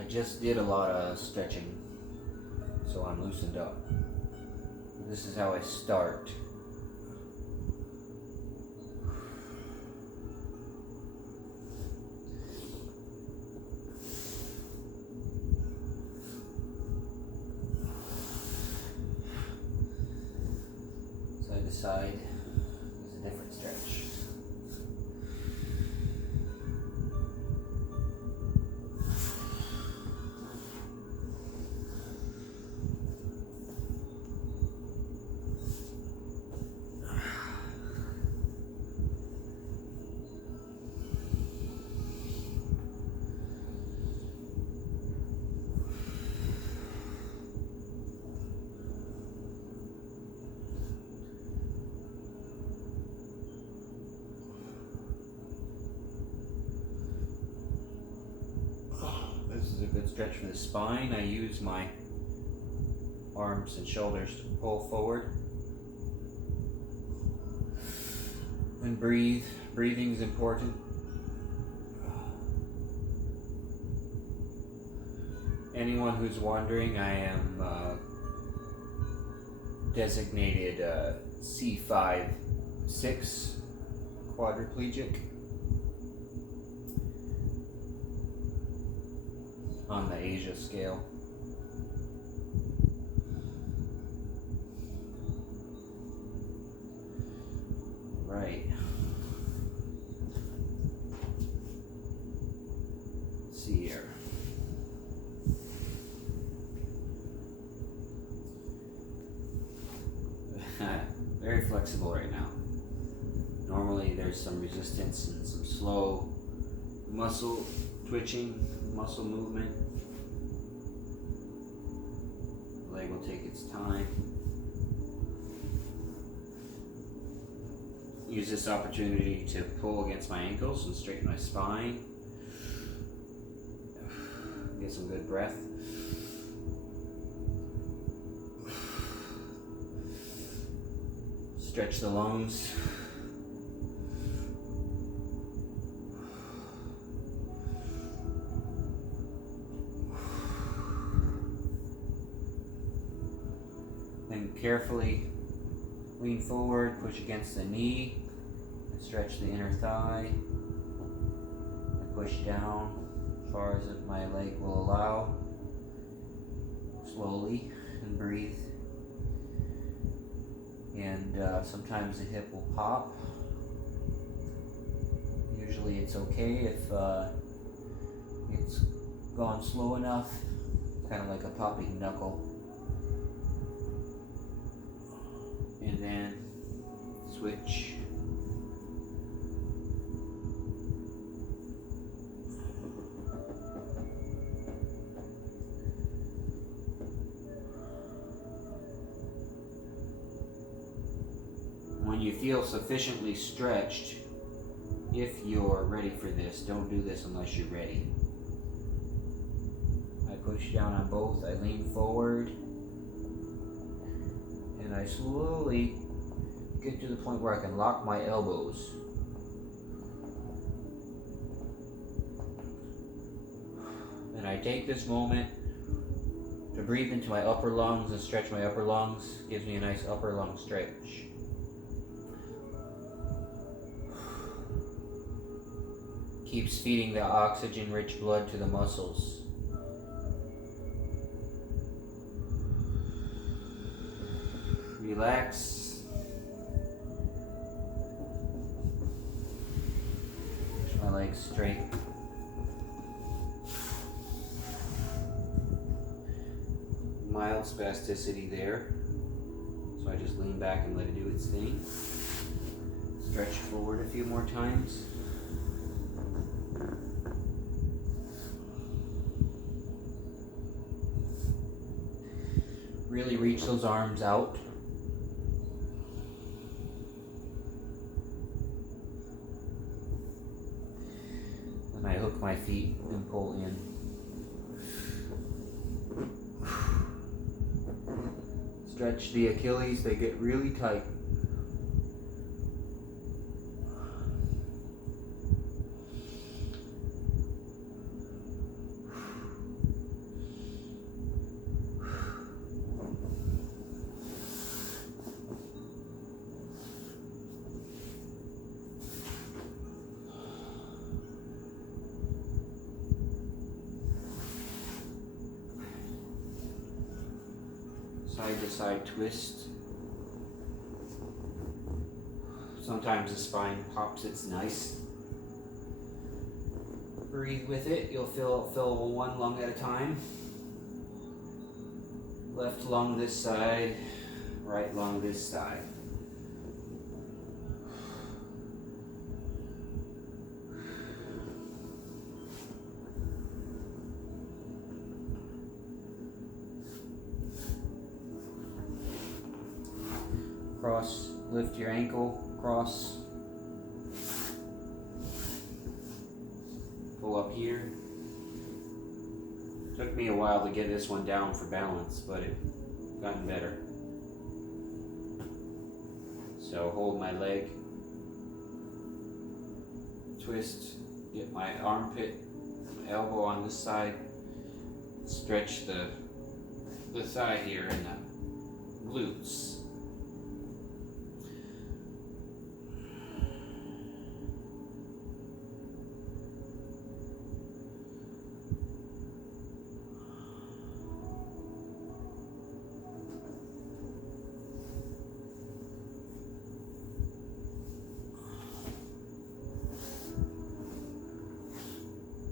I just did a lot of stretching, so I'm loosened up. This is how I start. Side to side is a different stretch. This is a good stretch for the spine. I use my arms and shoulders to pull forward and breathe. Breathing is important. Anyone who's wondering, I am designated C5-6 quadriplegic on the Asia scale. Right. Let's see here. Very flexible right now. Normally there's some resistance and some slow muscle twitching, muscle movement. The leg will take its time. Use this opportunity to pull against my ankles and straighten my spine. Get some good breath. Stretch the lungs. Then carefully lean forward, push against the knee, and stretch the inner thigh. And push down as far as my leg will allow. Slowly, and breathe. And sometimes the hip will pop. Usually it's okay if it's gone slow enough, kind of like a popping knuckle. And then switch. When you feel sufficiently stretched, if you're ready for this, don't do this unless you're ready. I push down on both, I lean forward, and I slowly get to the point where I can lock my elbows. And I take this moment to breathe into my upper lungs and stretch my upper lungs. Gives me a nice upper lung stretch. Keeps feeding the oxygen-rich blood to the muscles. Relax. Push my legs straight. Mild spasticity there. So I just lean back and let it do its thing. Stretch forward a few more times. Really reach those arms out. And I hook my feet and pull in. Stretch the Achilles, they get really tight. Side to side twist. Sometimes the spine pops, it's nice. Breathe with it. You'll fill one lung at a time. Left lung this side, right lung this side. Cross, lift your ankle, cross. Pull up here. Took me a while to get this one down for balance, but it gotten better. So hold my leg, twist, get my armpit, elbow on this side, stretch the thigh here and the glutes.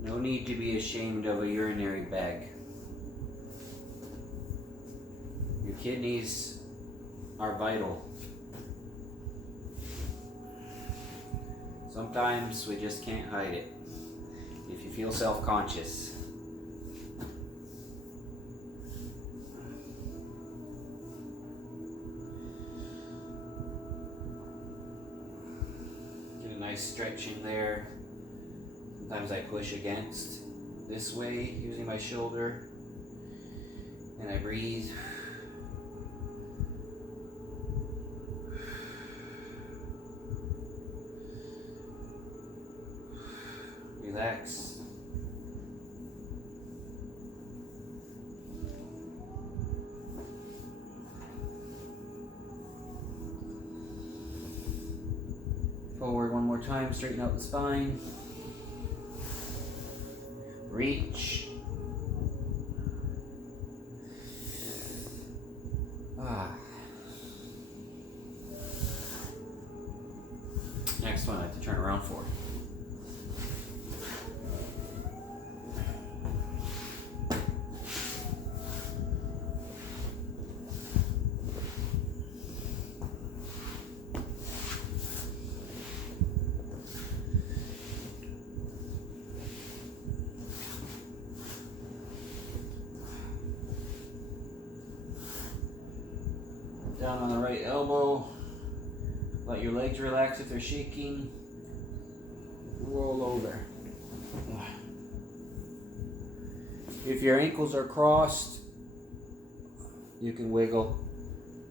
No need to be ashamed of a urinary bag. Your kidneys are vital. Sometimes we just can't hide it. If you feel self-conscious. Get a nice stretching there. Sometimes I push against this way using my shoulder and I breathe. Relax. Forward one more time, straighten out the spine. Reach. Next one I have to turn around for. Down on the right elbow. Let your legs relax if they're shaking. Roll over. If your ankles are crossed, you can wiggle.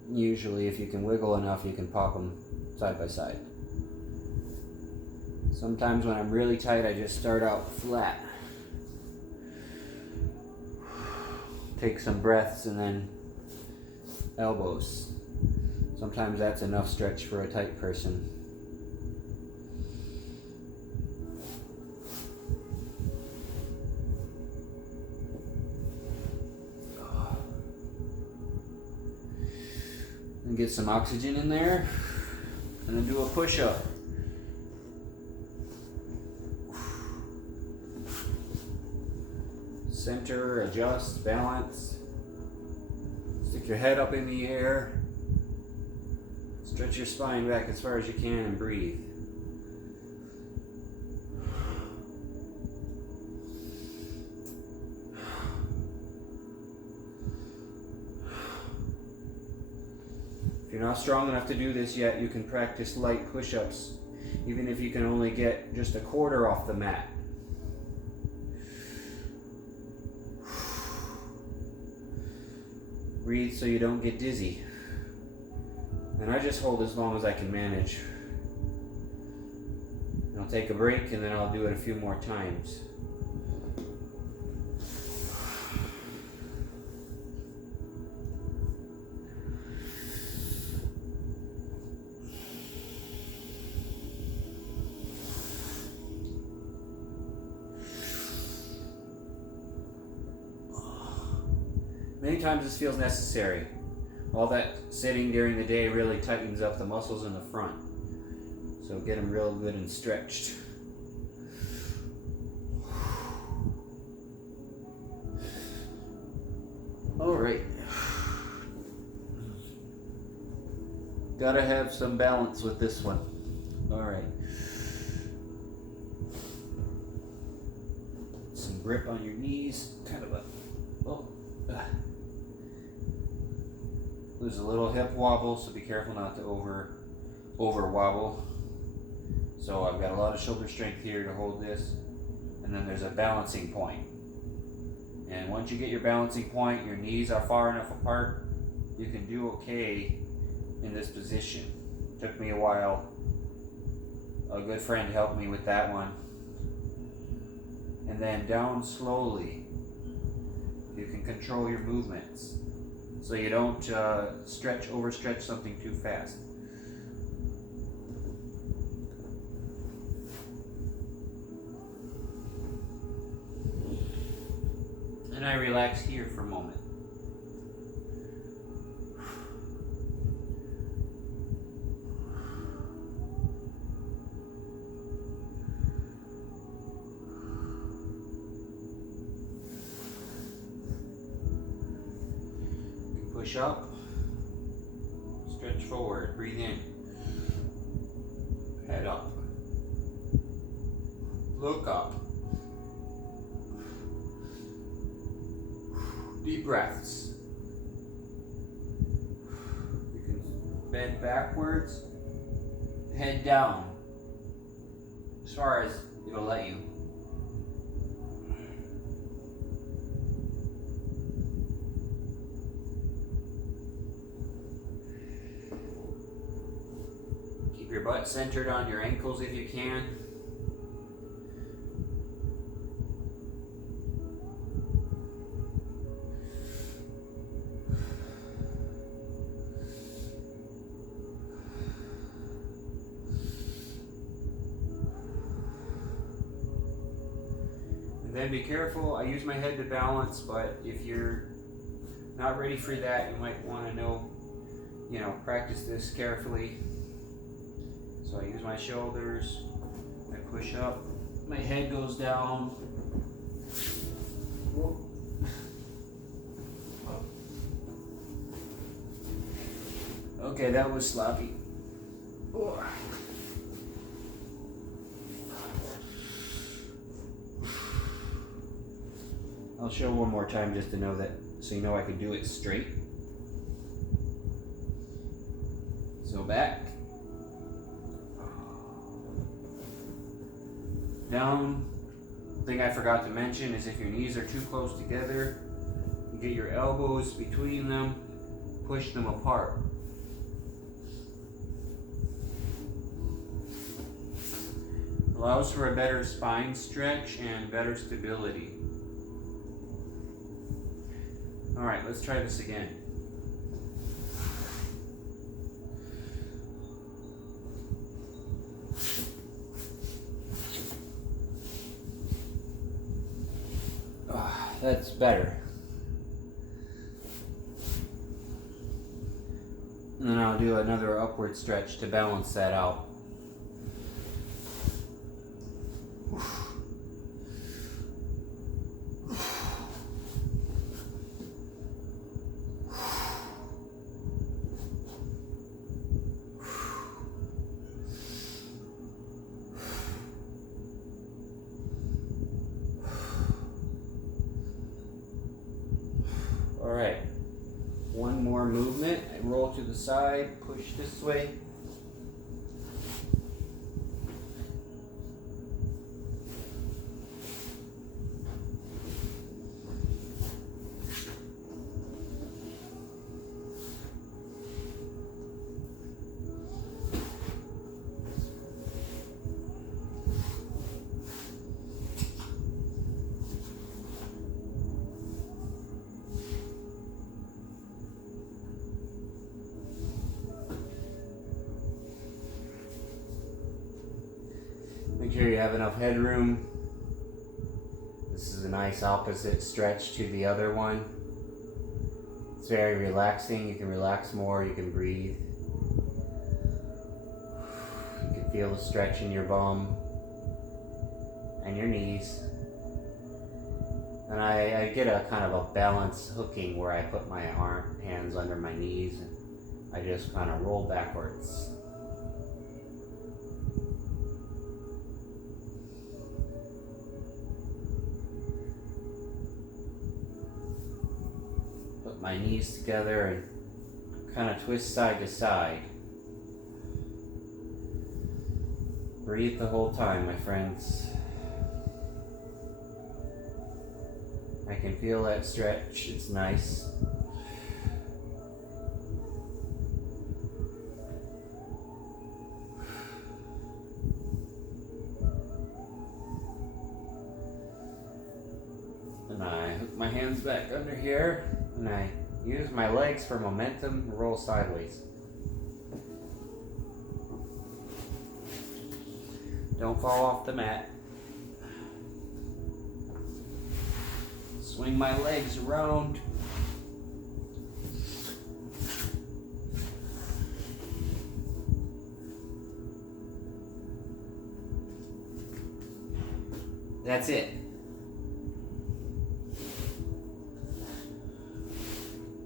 Usually, if you can wiggle enough, you can pop them side by side. Sometimes when I'm really tight, I just start out flat. Take some breaths and then elbows. Sometimes that's enough stretch for a tight person. And get some oxygen in there. And then do a push-up. Center, adjust, balance. Stick your head up in the air. Stretch your spine back as far as you can and breathe. If you're not strong enough to do this yet, you can practice light push-ups, even if you can only get just a quarter off the mat. Breathe so you don't get dizzy. And I just hold as long as I can manage. And I'll take a break and then I'll do it a few more times. Many times this feels necessary. All that sitting during the day really tightens up the muscles in the front. So get them real good and stretched. All right. Gotta have some balance with this one. All right. Some grip on your knees. Kind of a, There's a little hip wobble, so be careful not to over wobble. So I've got a lot of shoulder strength here to hold this. And then there's a balancing point. And once you get your balancing point, your knees are far enough apart, you can do okay in this position. Took me a while. A good friend helped me with that one. And then down slowly. You can control your movements so you don't overstretch something too fast. And I relax here for a moment. Push up, stretch forward, breathe in, head up, look up, deep breaths. You can bend backwards, head down, as far as it'll let you. Keep your butt centered on your ankles if you can. And then be careful. I use my head to balance, but if you're not ready for that, you might want to practice this carefully. So I use my shoulders, I push up, my head goes down. Okay, that was sloppy. I'll show one more time just to know that, so you know I can do it straight. So back. Down. Thing I forgot to mention is if your knees are too close together, you get your elbows between them, push them apart. Allows for a better spine stretch and better stability. All right, let's try this again. That's better. And then I'll do another upward stretch to balance that out. All right, one more movement. I roll to the side, push this way. Make sure you have enough headroom. This is a nice opposite stretch to the other one. It's It's very relaxing. You can relax more. You can breathe. You can feel the stretch in your bum and your knees. And I get a kind of a balance hooking where I put my hands under my knees and I just kind of roll backwards. Put my knees together and kind of twist side to side. Breathe the whole time, my friends. I can feel that stretch. It's nice. And I hook my hands back under here and I use my legs for momentum, roll sideways. Don't fall off the mat. Swing my legs around. That's it.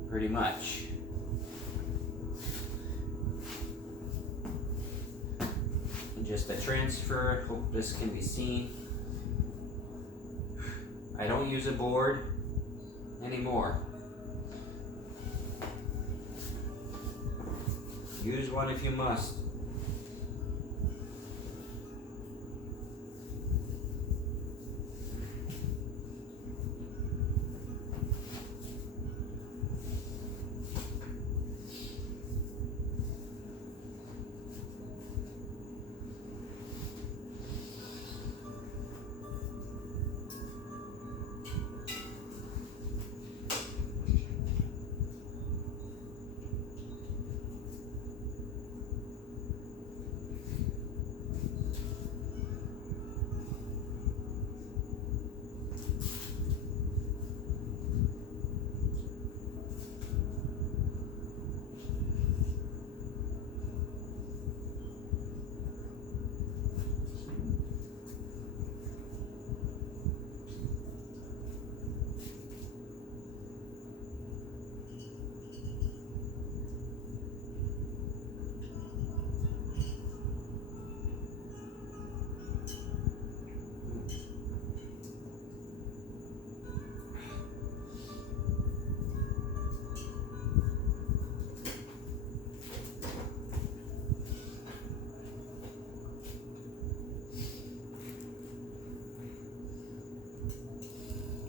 Pretty much. Just a transfer. Hope this can be seen. I don't use a board anymore. Use one if you must.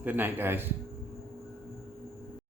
Good night, guys.